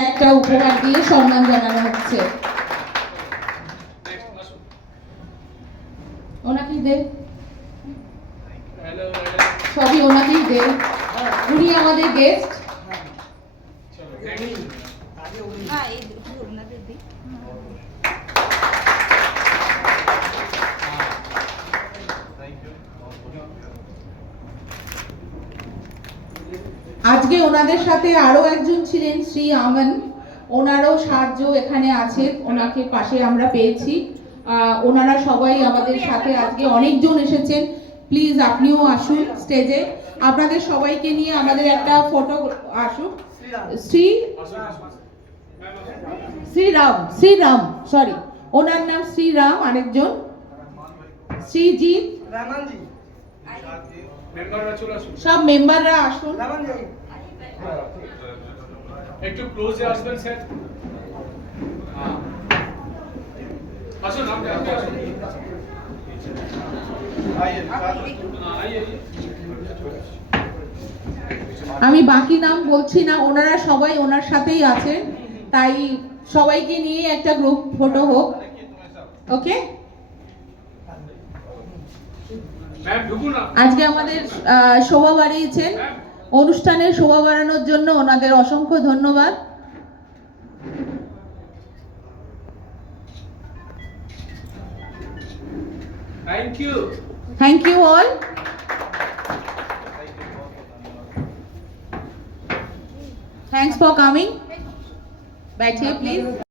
একটা উপহার দিয়ে সম্মান জানানো হচ্ছে। ওনাকেই দে, সবই ওনাকেই দে, উনি আমাদের গেস্ট। আজকে ওনাদের সাথে আরো একজন ছিলেন শ্রী আমান, ওনারও সাহায্য এখানে আছে, ওনাকে পাশে আমরা পেয়েছি। ওনারা সবাই আমাদের সাথে আজকে অনেকজন এসেছেন, প্লিজ আপনিও আসুন স্টেজে, আপনাদের সবাইকে নিয়ে আমাদের একটা ফটো আসুক। শ্রীরাম সরি, ওনার নাম শ্রীরাম, আরেকজন শ্রীজিৎ, সব মেম্বাররা আসুন। একটু ক্লোজে আসবেন স্যার। আসুন আপনি আসুন। আমি বাকি নাম বলছি না, ওনারা সবাই ওনার সাথেই আছেন, তাই সবাইকে নিয়ে একটা গ্রুপ ফটো হোক। ওকে, আজকে আমাদের শোভা বাড়িয়েছেন, অনুষ্ঠানের শোভা বাড়ানোর জন্য ওনাদের অসংখ্য ধন্যবাদ। Thank you all. Thanks for coming. बैठिए प्लीज।